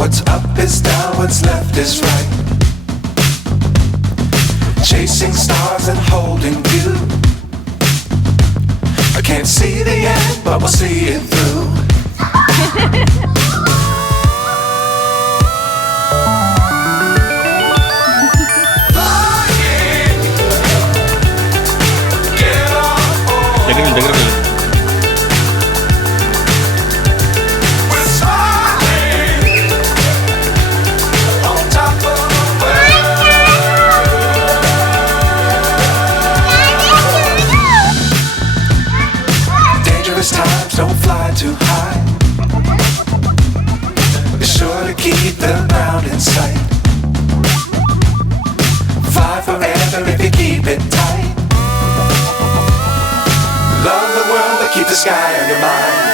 What's up is down, what's left is right. Chasing stars and holding you. I can't see the end, but we'll see it through. Times don't fly too high. Be sure to keep the ground in sight. Fly forever if you keep it tight. Love the world but keep the sky on your mind.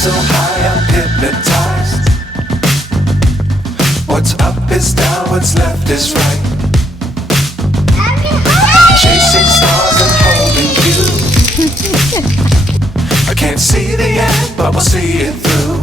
So high I'm hypnotized. What's up is down, what's left is right. Chasing stars and holding you. I can't see the end, but we'll see it through.